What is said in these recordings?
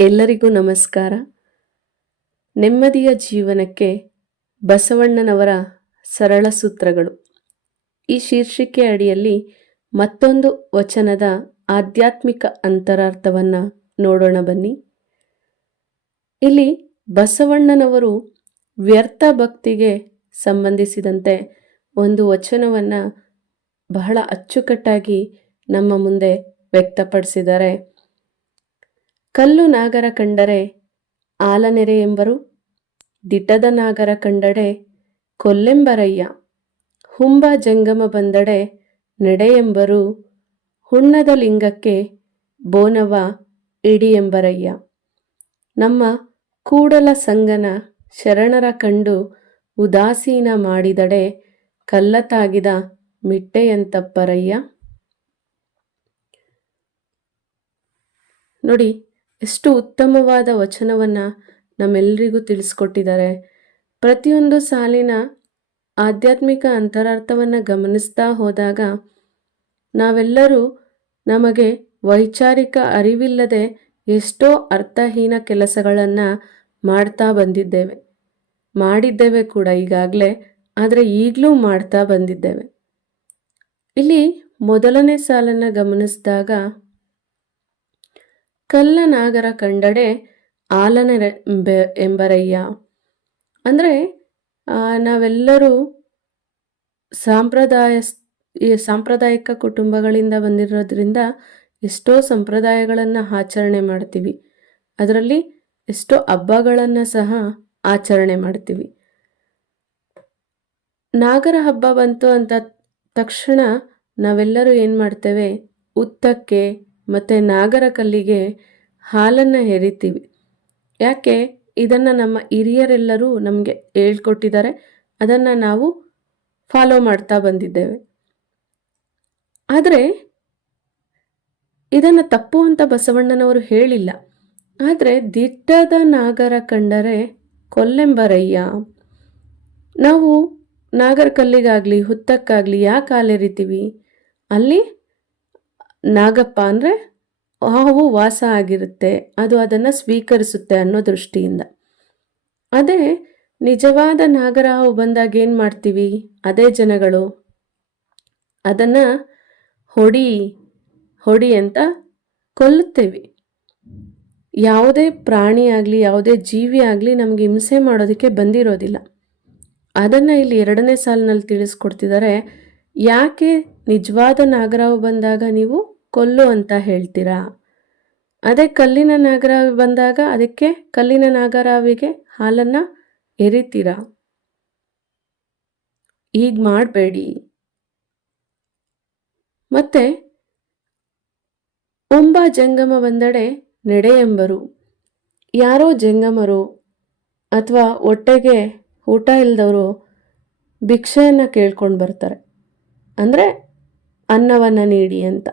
ಎಲ್ಲರಿಗೂ ನಮಸ್ಕಾರ. ನೆಮ್ಮದಿಯ ಜೀವನಕ್ಕೆ ಬಸವಣ್ಣನವರ ಸರಳ ಸೂತ್ರಗಳು. ಈ ಶೀರ್ಷಿಕೆ ಅಡಿಯಲ್ಲಿ ಮತ್ತೊಂದು ವಚನದ ಆಧ್ಯಾತ್ಮಿಕ ಅಂತರಾರ್ಥವನ್ನು ನೋಡೋಣ ಬನ್ನಿ. ಇಲ್ಲಿ ಬಸವಣ್ಣನವರು ವ್ಯರ್ಥ ಭಕ್ತಿಗೆ ಸಂಬಂಧಿಸಿದಂತೆ ಒಂದು ವಚನವನ್ನು ಬಹಳ ಅಚ್ಚುಕಟ್ಟಾಗಿ ನಮ್ಮ ಮುಂದೆ ವ್ಯಕ್ತಪಡಿಸಿದ್ದಾರೆ. ಕಲ್ಲು ನಾಗರ ಕಂಡರೆ ಆಲನೆರೆ ಎಂಬರು, ದಿಟದ ನಾಗರ ಕಂಡಡೆ ಕೊಲ್ಲೆಂಬರಯ್ಯ, ಹುಂಬ ಜಂಗಮ ಬಂದಡೆ ನಡೆಯೆಂಬರು ಹುಣ್ಣದ ಲಿಂಗಕ್ಕೆ ಬೋನವ ಇಡಿಯೆಂಬರಯ್ಯ ನಮ್ಮ ಕೂಡಲ ಸಂಗನ ಶರಣರ ಕಂಡು ಉದಾಸೀನ ಮಾಡಿದಡೆ ಕಲ್ಲತಾಗಿದ ಮಿಟ್ಟೆಯಂತಪ್ಪರಯ್ಯ. ನೋಡಿ ಎಷ್ಟು ಉತ್ತಮವಾದ ವಚನವನ್ನು ನಮ್ಮೆಲ್ಲರಿಗೂ ತಿಳಿಸ್ಕೊಟ್ಟಿದ್ದಾರೆ. ಪ್ರತಿಯೊಂದು ಸಾಲಿನ ಆಧ್ಯಾತ್ಮಿಕ ಅಂತರಾರ್ಥವನ್ನು ಗಮನಿಸ್ತಾ ಹೋದಾಗ ನಾವೆಲ್ಲರೂ ನಮಗೆ ವೈಚಾರಿಕ ಅರಿವಿಲ್ಲದೆ ಎಷ್ಟೋ ಅರ್ಥಹೀನ ಕೆಲಸಗಳನ್ನು ಮಾಡ್ತಾ ಬಂದಿದ್ದೇವೆ. ಮಾಡಿದ್ದೇವೆ ಕೂಡ ಈಗಾಗಲೇ, ಆದರೆ ಈಗಲೂ ಮಾಡ್ತಾ ಬಂದಿದ್ದೇವೆ. ಇಲ್ಲಿ ಮೊದಲನೇ ಸಾಲನ್ನು ಗಮನಿಸಿದಾಗ ಕಲ್ಲ ನಾಗರ ಕಂಡಡೆ ಆಲನ ಎಂಬರಯ್ಯ. ಅಂದರೆ ನಾವೆಲ್ಲರೂ ಸಾಂಪ್ರದಾಯ ಸಾಂಪ್ರದಾಯಿಕ ಕುಟುಂಬಗಳಿಂದ ಬಂದಿರೋದ್ರಿಂದ ಎಷ್ಟೋ ಸಂಪ್ರದಾಯಗಳನ್ನು ಆಚರಣೆ ಮಾಡ್ತೀವಿ. ಅದರಲ್ಲಿ ಎಷ್ಟೋ ಹಬ್ಬಗಳನ್ನು ಸಹ ಆಚರಣೆ ಮಾಡ್ತೀವಿ. ನಾಗರ ಹಬ್ಬ ಬಂತು ಅಂತ ತಕ್ಷಣ ನಾವೆಲ್ಲರೂ ಏನು ಮಾಡ್ತೇವೆ? ಉತ್ತಕ್ಕೆ ಮತ್ತು ನಾಗರ ಕಲ್ಲಿಗೆ ಹಾಲನ್ನು ಎರಿತೀವಿ ಯಾಕೆ? ಇದನ್ನು ನಮ್ಮ ಹಿರಿಯರೆಲ್ಲರೂ ನಮಗೆ ಹೇಳ್ಕೊಟ್ಟಿದ್ದಾರೆ. ಅದನ್ನು ನಾವು ಫಾಲೋ ಮಾಡ್ತಾ ಬಂದಿದ್ದೇವೆ. ಆದರೆ, ಇದನ್ನು ತಪ್ಪು ಅಂತ ಬಸವಣ್ಣನವರು ಹೇಳಿಲ್ಲ. ಆದರೆ, ದಿಟ್ಟದ ನಾಗರ ಕಂಡರೆ ಕೊಲ್ಲೆಂಬರಯ್ಯ. ನಾವು ನಾಗರ ಕಲ್ಲಿಗಾಗಲಿ ಹುತ್ತಕ್ಕಾಗಲಿ ಯಾಕೆ ಹಾಲೆರಿತೀವಿ? ಅಲ್ಲಿ ನಾಗಪ್ಪ ಅಂದರೆ ಹಾವು ವಾಸ ಆಗಿರುತ್ತೆ, ಅದು ಅದನ್ನು ಸ್ವೀಕರಿಸುತ್ತೆ ಅನ್ನೋ ದೃಷ್ಟಿಯಿಂದ. ಅದೇ ನಿಜವಾದ ನಾಗರಹಾವು ಬಂದಾಗ ಏನು ಮಾಡ್ತೀವಿ? ಅದೇ ಜನಗಳು. ಅದನ್ನು ಹೊಡಿ ಹೊಡಿ ಅಂತ ಕೊಲ್ಲುತ್ತೇವೆ. ಯಾವುದೇ ಪ್ರಾಣಿ ಆಗಲಿ, ಯಾವುದೇ ಜೀವಿ ಆಗಲಿ ನಮಗೆ ಹಿಂಸೆ ಮಾಡೋದಕ್ಕೆ ಬಂದಿರೋದಿಲ್ಲ. ಅದನ್ನು ಇಲ್ಲಿ ಎರಡನೇ ಸಾಲಿನಲ್ಲಿ ತಿಳಿಸ್ಕೊಡ್ತಿದ್ದಾರೆ. ಯಾಕೆ ನಿಜವಾದ ನಾಗರಾವು ಬಂದಾಗ ನೀವು ಕೊಲ್ಲು ಅಂತ ಹೇಳ್ತೀರಾ? ಅದೇ ಕಲ್ಲಿನ ನಾಗರಾವಿ ಬಂದಾಗ ಅದಕ್ಕೆ ಕಲ್ಲಿನ ನಾಗರಾವಿಗೆ ಹಾಲನ್ನು ಎರಿತೀರಾ? ಈಗ ಮಾಡಬೇಡಿ. ಮತ್ತೆ ಒಂಬ ಜಂಗಮ ಬಂದಡೆ ಎಂಬರು ಯಾರೋ ಜಂಗಮರು ಅಥವಾ ಹೊಟ್ಟೆಗೆ ಊಟ ಇಲ್ಲದವರು ಭಿಕ್ಷೆಯನ್ನು ಕೇಳ್ಕೊಂಡು ಬರ್ತಾರೆ. ಅಂದರೆ ಅನ್ನವನ್ನು ನೀಡಿ ಅಂತ.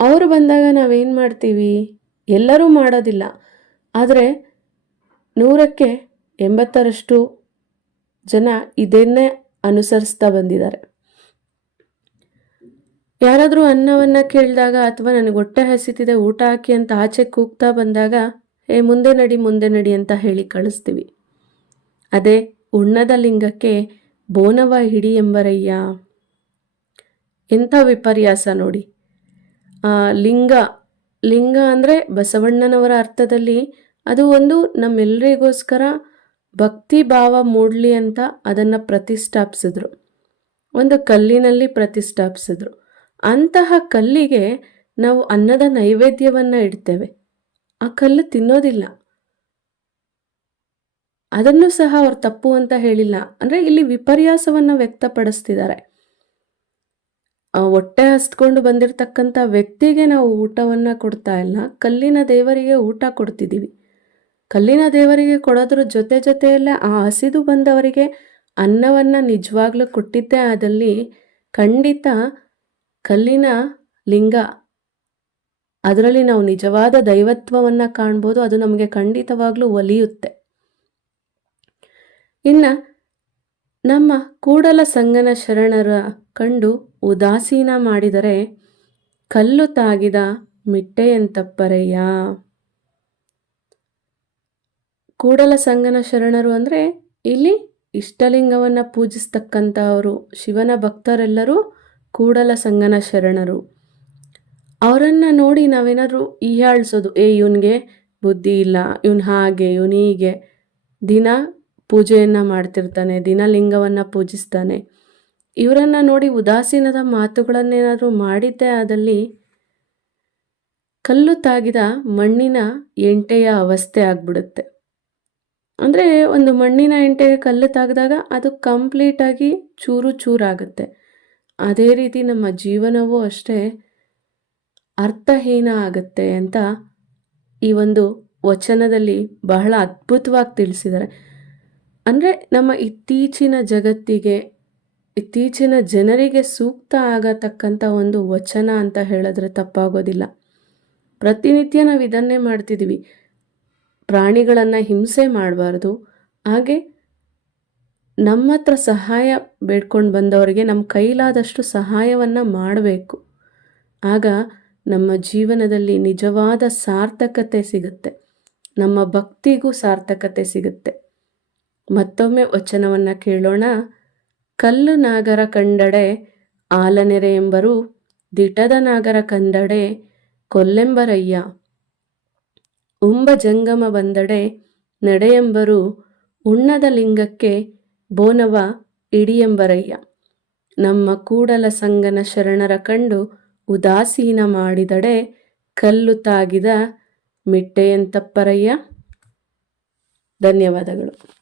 ಅವರು ಬಂದಾಗ ನಾವೇನು ಮಾಡ್ತೀವಿ? ಎಲ್ಲರೂ ಮಾಡೋದಿಲ್ಲ. ಆದರೆ ನೂರಕ್ಕೆ ಎಂಬತ್ತರಷ್ಟು ಜನ ಇದನ್ನೇ ಅನುಸರಿಸ್ತಾ ಬಂದಿದ್ದಾರೆ. ಯಾರಾದರೂ ಅನ್ನವನ್ನು ಕೇಳಿದಾಗ ಅಥವಾ ನನಗೆ ಹೊಟ್ಟೆ ಹಸಿತಿದೆ, ಊಟ ಹಾಕಿ ಅಂತ ಆಚೆ ಕೂಗ್ತಾ ಬಂದಾಗ ಏ ಮುಂದೆ ನಡಿ ಮುಂದೆ ನಡಿ ಅಂತ ಹೇಳಿ ಕಳಿಸ್ತೀವಿ. ಅದೇ ಉಣ್ಣದ ಲಿಂಗಕ್ಕೆ ಬೋನವ ಹಿಡಿ ಎಂಬರಯ್ಯ. ಎಂಥ ವಿಪರ್ಯಾಸ ನೋಡಿ. ಲಿಂಗ ಲಿಂಗ ಅಂದರೆ ಬಸವಣ್ಣನವರ ಅರ್ಥದಲ್ಲಿ ಅದು ಒಂದು ನಮ್ಮೆಲ್ಲರಿಗೋಸ್ಕರ ಭಕ್ತಿ ಭಾವ ಮೂಡಲಿ ಅಂತ ಅದನ್ನು ಪ್ರತಿಷ್ಠಾಪಿಸಿದ್ರು. ಒಂದು ಕಲ್ಲಿನಲ್ಲಿ ಪ್ರತಿಷ್ಠಾಪಿಸಿದ್ರು. ಅಂತಹ ಕಲ್ಲಿಗೆ ನಾವು ಅನ್ನದ ನೈವೇದ್ಯವನ್ನು ಇಡ್ತೇವೆ. ಆ ಕಲ್ಲು ತಿನ್ನೋದಿಲ್ಲ. ಅದನ್ನು ಸಹ ಅವ್ರು ತಪ್ಪು ಅಂತ ಹೇಳಿಲ್ಲ. ಅಂದರೆ ಇಲ್ಲಿ ವಿಪರ್ಯಾಸವನ್ನು ವ್ಯಕ್ತಪಡಿಸ್ತಿದ್ದಾರೆ. ಹೊಟ್ಟೆ ಹಸ್ಕೊಂಡು ಬಂದಿರತಕ್ಕಂಥ ವ್ಯಕ್ತಿಗೆ ನಾವು ಊಟವನ್ನು ಕೊಡ್ತಾ ಇಲ್ಲ. ಕಲ್ಲಿನ ದೇವರಿಗೆ ಊಟ ಕೊಡ್ತಿದ್ದೀವಿ ಕಲ್ಲಿನ ದೇವರಿಗೆ ಕೊಡೋದ್ರ ಜೊತೆ ಜೊತೆಯಲ್ಲೇ ಆ ಹಸಿದು ಬಂದವರಿಗೆ ಅನ್ನವನ್ನು ನಿಜವಾಗ್ಲೂ ಕೊಟ್ಟಿದ್ದೇ. ಆದಲ್ಲಿ ಖಂಡಿತ ಕಲ್ಲಿನ ಲಿಂಗ, ಅದರಲ್ಲಿ ನಾವು ನಿಜವಾದ ದೈವತ್ವವನ್ನು ಕಾಣ್ಬೋದು. ಅದು ನಮಗೆ ಖಂಡಿತವಾಗ್ಲೂ ಒಲಿಯುತ್ತೆ. ಇನ್ನು ನಮ್ಮ ಕೂಡಲ ಸಂಗನ ಶರಣರ ಕಂಡು ಉದಾಸೀನ ಮಾಡಿದರೆ ಕಲ್ಲು ತಾಗಿದ ಮಿಟ್ಟೆಯಂತಪ್ಪರಯ್ಯ ಕೂಡಲ ಸಂಗನ ಶರಣರು ಅಂದರೆ ಇಲ್ಲಿ ಇಷ್ಟಲಿಂಗವನ್ನು ಪೂಜಿಸ್ತಕ್ಕಂಥವರು ಶಿವನ ಭಕ್ತರೆಲ್ಲರೂ ಕೂಡಲ ಸಂಗನ ಶರಣರು. ಅವರನ್ನು ನೋಡಿ ನಾವೇನಾದರೂ ಹೀಯಾಳಿಸೋದು ಏ, ಇವನಿಗೆ ಬುದ್ಧಿ ಇಲ್ಲ, ಇವನು ಹಾಗೆ, ಇವನು ಹೀಗೆ, ದಿನ ಪೂಜೆಯನ್ನು ಮಾಡ್ತಿರ್ತಾನೆ, ದಿನಲಿಂಗವನ್ನು ಪೂಜಿಸ್ತಾನೆ. ಇವರನ್ನು ನೋಡಿ ಉದಾಸೀನದ ಮಾತುಗಳನ್ನೇನಾದರೂ ಮಾಡಿದ್ದೇ ಆದಲ್ಲಿ ಕಲ್ಲು ತಾಗಿದ ಮಣ್ಣಿನ ಎಂಟೆಯ ಅವಸ್ಥೆ ಆಗ್ಬಿಡುತ್ತೆ. ಅಂದರೆ ಒಂದು ಮಣ್ಣಿನ ಎಂಟೆಗೆ ಕಲ್ಲು ತಾಗಿದಾಗ ಅದು ಕಂಪ್ಲೀಟಾಗಿ ಚೂರು ಚೂರಾಗುತ್ತೆ. ಅದೇ ರೀತಿ ನಮ್ಮ ಜೀವನವೂ ಅಷ್ಟೇ ಅರ್ಥಹೀನ ಆಗುತ್ತೆ ಅಂತ ಈ ಒಂದು ವಚನದಲ್ಲಿ ಬಹಳ ಅದ್ಭುತವಾಗಿ ತಿಳಿಸಿದ್ದಾರೆ. ಅಂದರೆ ನಮ್ಮ ಇತ್ತೀಚಿನ ಜಗತ್ತಿಗೆ, ಇತ್ತೀಚಿನ ಜನರಿಗೆ ಸೂಕ್ತ ಆಗತಕ್ಕಂಥ ಒಂದು ವಚನ ಅಂತ ಹೇಳಿದ್ರೆ ತಪ್ಪಾಗೋದಿಲ್ಲ. ಪ್ರತಿನಿತ್ಯ ನಾವು ಇದನ್ನೇ ಮಾಡ್ತಿದ್ದೀವಿ ಪ್ರಾಣಿಗಳನ್ನು ಹಿಂಸೆ ಮಾಡಬಾರ್ದು. ಹಾಗೆ ನಮ್ಮ ಹತ್ರ ಸಹಾಯ ಬೇಡ್ಕೊಂಡು ಬಂದವರಿಗೆ ನಮ್ಮ ಕೈಲಾದಷ್ಟು ಸಹಾಯವನ್ನು ಮಾಡಬೇಕು. ಆಗ ನಮ್ಮ ಜೀವನದಲ್ಲಿ ನಿಜವಾದ ಸಾರ್ಥಕತೆ ಸಿಗುತ್ತೆ. ನಮ್ಮ ಭಕ್ತಿಗೂ ಸಾರ್ಥಕತೆ ಸಿಗುತ್ತೆ. ಮತ್ತೊಮ್ಮೆ ವಚನವನ್ನು ಕೇಳೋಣ. ಕಲ್ಲು ನಾಗರ ಕಂಡಡೆ ಆಲನೆರೆ ಎಂಬರು, ದಿಟದ ನಾಗರ ಕಂದಡೆ ಕೊಲ್ಲೆಂಬರಯ್ಯ. ಉಂಬ ಜಂಗಮ ಬಂದಡೆ ನಡೆಯೆಂಬರು ಉಣ್ಣದ ಲಿಂಗಕ್ಕೆ ಬೋನವ ಇಡಿಯೆಂಬರಯ್ಯ. ನಮ್ಮ ಕೂಡಲ ಸಂಗನ ಶರಣರ ಕಂಡು ಉದಾಸೀನ ಮಾಡಿದಡೆ ಕಲ್ಲು ತಾಗಿದ ಮಿಟ್ಟೆಯಂತಪ್ಪರಯ್ಯ. ಧನ್ಯವಾದಗಳು.